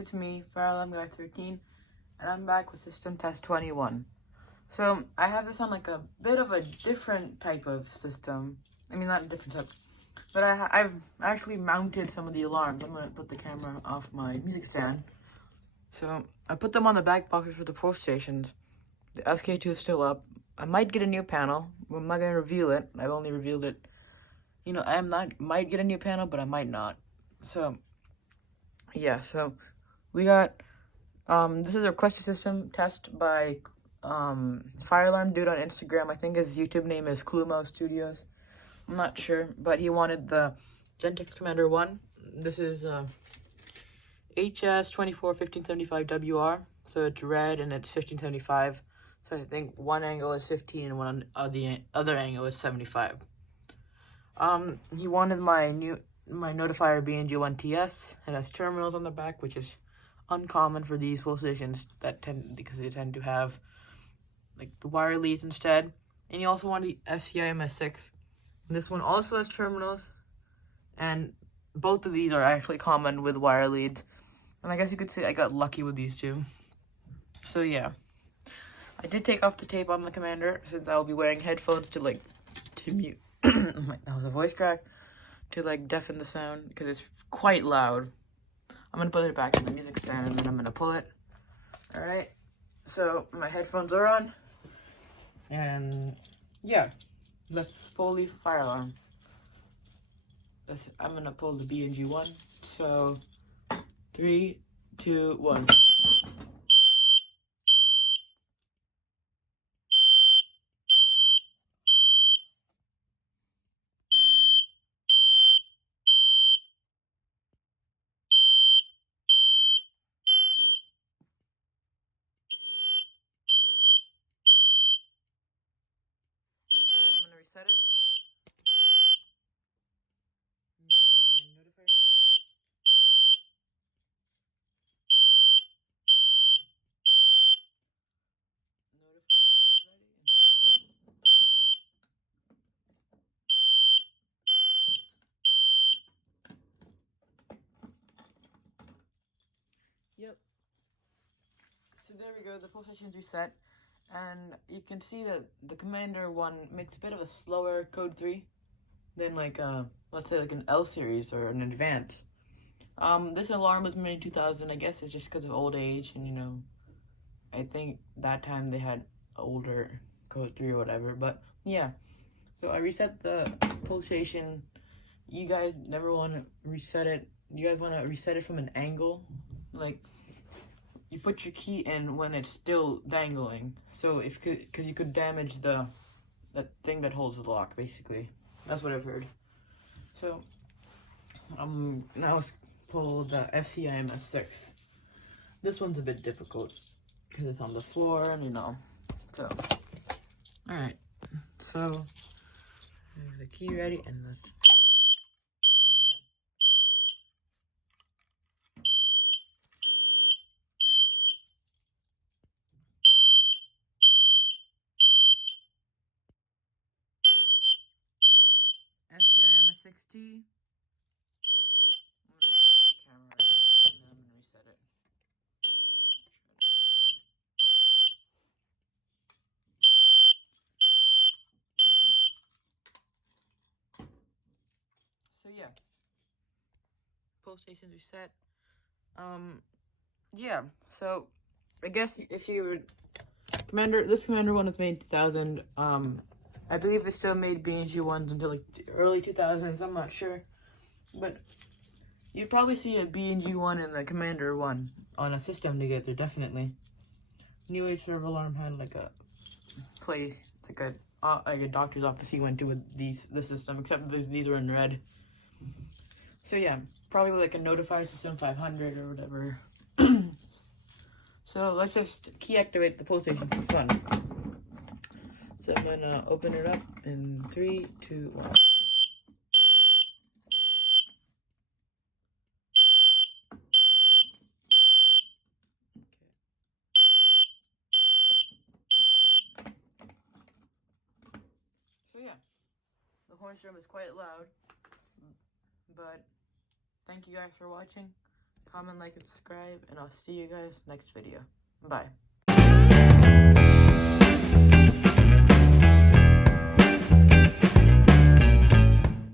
it's me, Fire Guy 13, and I'm back with System Test 21. So I have this on like a bit of a different type of system. I mean, not a different type, but I've actually mounted some of the alarms. I'm gonna put the camera off my music stand. So I put them on the back boxes for the post stations. The SK2 is still up. I might get a new panel. I'm not gonna reveal it. I've only revealed it. You know, might get a new panel, but I might not. So yeah, so we got this is a requested system test by Fire Alarm Dude on Instagram. I think his YouTube name is Clumo Studios. I'm not sure, but he wanted the Gentex Commander 1. This is HS24-1575WR. So it's red and it's 1575. So I think one angle is 15 and one the other angle is 75. He wanted my Notifier BNG1TS. It has terminals on the back, which is uncommon for these full stations because they tend to have like the wire leads instead. And he also wanted the FCI MS6. This one also has terminals, and both of these are actually common with wire leads. And I guess you could say I got lucky with these two. So yeah, I did take off the tape on the Commander since I'll be wearing headphones to mute. That was a voice crack, to like deafen the sound because it's quite loud. I'm gonna put it back in the music stand and then I'm gonna pull it. All right, so my headphones are on, and yeah, let's fully Fire Alarm. I'm gonna pull the BNG1. So 3, 2, 1. Alright, I'm gonna reset it. Let me just get my notifier here. Notifier key is ready. Yep. So there we go, the full session's reset. And you can see that the Commander one makes a bit of a slower code 3 than like let's say like an L series or an Advance. This alarm was made in 2000. I guess it's just because of old age, and you know, I think that time they had older code 3 or whatever. But yeah, so I reset the pull station. You guys never want to reset it. You guys want to reset it from an angle, like you put your key in when it's still dangling. So because you could damage that thing that holds the lock, basically. That's what I've heard. So now let's pull the FCI MS6. This one's a bit difficult because it's on the floor, and you know. So all right, so I have the key ready, and let's. FCI MS6T. I'm gonna put the camera right here, and then I'm gonna reset it. So yeah, pull stations reset. Yeah. So I guess if you would this Commander one was made in 2000. I believe they still made BNG ones until like the early 2000s. I'm not sure, but you'd probably see a BNG one and the Commander one on a system together, definitely. New Age Server Alarm had like a place, it's like a doctor's office he went to with the system, except these were in red. So yeah, probably with like a Notifier System 500 or whatever. So let's just key activate the pull station for fun. So I'm gonna open it up in 3, 2, 1. So yeah, the horn drum is quite loud, but thank you guys for watching. comment, like, and subscribe, and I'll see you guys next video. Bye.